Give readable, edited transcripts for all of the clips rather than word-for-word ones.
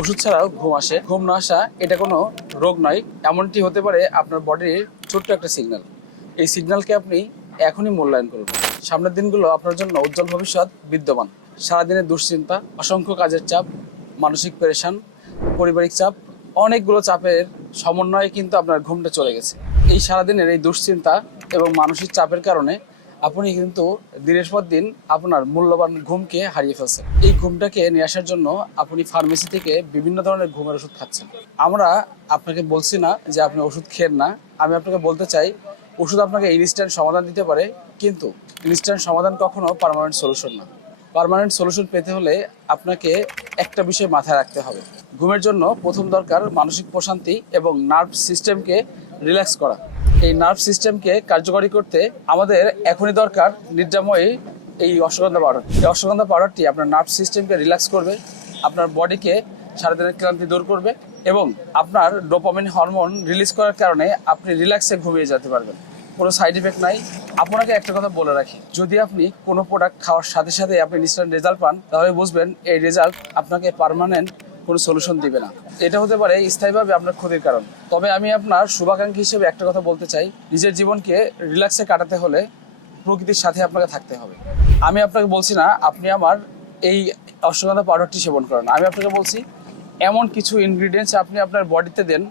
ওষুধ ছাড়াও ঘুম আসে। ঘুম না আসা এটা কোনো রোগ নয়, এমনটি হতে পারে আপনার বডির ছোট্ট একটা সিগন্যাল। এই সিগন্যালকে আপনি এখনই মূল্যায়ন করুন। সামনের দিনগুলো আপনার জন্য উজ্জ্বল ভবিষ্যৎ বিদ্যমান। সারাদিনের দুশ্চিন্তা, অসংখ্য কাজের চাপ, মানসিক পেরেশান, পারিবারিক চাপ, অনেকগুলো চাপের সমন্বয়ে কিন্তু আপনার ঘুমটা চলে গেছে। এই সারাদিনের এই দুশ্চিন্তা এবং মানসিক চাপের কারণে আপনি কিন্তু দিনের পর দিন আপনার মূল্যবান ঘুমকে হারিয়ে ফেলছেন। এই ঘুমটাকে নিয়ে আসার জন্য আপনি ফার্মেসি থেকে বিভিন্ন ধরনের ঘুমের ওষুধ খাচ্ছেন। আমরা আপনাকে বলছি না যে আপনি ওষুধ খেন না, আমি আপনাকে বলতে চাই ওষুধ আপনাকে ইনস্ট্যান্ট সমাধান দিতে পারে, কিন্তু ইনস্ট্যান্ট সমাধান কখনো পার্মানেন্ট সলিউশন না। পার্মানেন্ট সলিউশন পেতে হলে আপনাকে একটা বিষয় মাথায় রাখতে হবে। ঘুমের জন্য প্রথম দরকার মানসিক প্রশান্তি এবং নার্ভ সিস্টেমকে রিল্যাক্স করা। এই নার্ভ সিস্টেমকে কার্যকরী করতে আমাদের এখনই দরকার নিদ্রাময়ী এই অশ্বগন্ধা পাউডার। এই অশ্বগন্ধা পাউডারটি আপনার নার্ভ সিস্টেমকে রিল্যাক্স করবে, আপনার বডিকে সারাদিনের ক্লান্তি দূর করবে এবং আপনার ডোপামিন হরমোন রিলিজ করার কারণে আপনি রিল্যাক্সে ঘুমিয়ে যেতে পারবেন। কোনো সাইড ইফেক্ট নাই। আপনাকে একটা কথা বলে রাখি, যদি আপনি কোনো প্রোডাক্ট খাওয়ার সাথে সাথে আপনি ইনস্ট্যান্ট রেজাল্ট পান, তাহলে বুঝবেন এই রেজাল্ট আপনাকে পার্মানেন্ট কোনো সলিউশন দিবে না। এটা হতে পারে স্থায়ীভাবে আপনার ক্ষতির কারণ। তবে আমি আপনার শুভাকাঙ্ক্ষী হিসেবে একটা কথা বলতে চাই, নিজের জীবনকে রিল্যাক্সে কাটাতে হলে প্রকৃতির সাথে আপনাকে থাকতে হবে। আমি আপনাকে বলছি না আপনি আমার এই অশ্বগন্ধা পাউডারটি সেবন করেন, আমি আপনাকে বলছি এমন কিছু ইনগ্রিডিয়েন্টস আপনি আপনার বডিতে দেন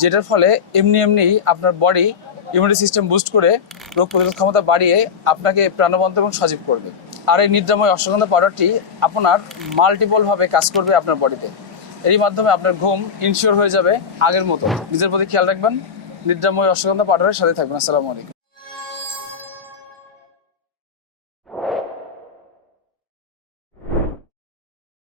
যেটার ফলে এমনি আপনার বডি ইমিউনিটি সিস্টেম বুস্ট করে রোগ প্রতিরোধ ক্ষমতা বাড়িয়ে আপনাকে প্রাণবন্ত এবং সজীব করবে। আর এই নিদ্রাময় অশ্বগন্ধা পাউডারটি আপনার মাল্টিপলভাবে কাজ করবে আপনার বডিতে। এর মাধ্যমে আপনার ঘুম ইনশিওর হয়ে যাবে আগের মতো। নিজের প্রতি খেয়াল রাখবেন, নিদ্রাময় অশ্বগন্ধা পাউডারের সাথে থাকবেন। আসসালামু আলাইকুম।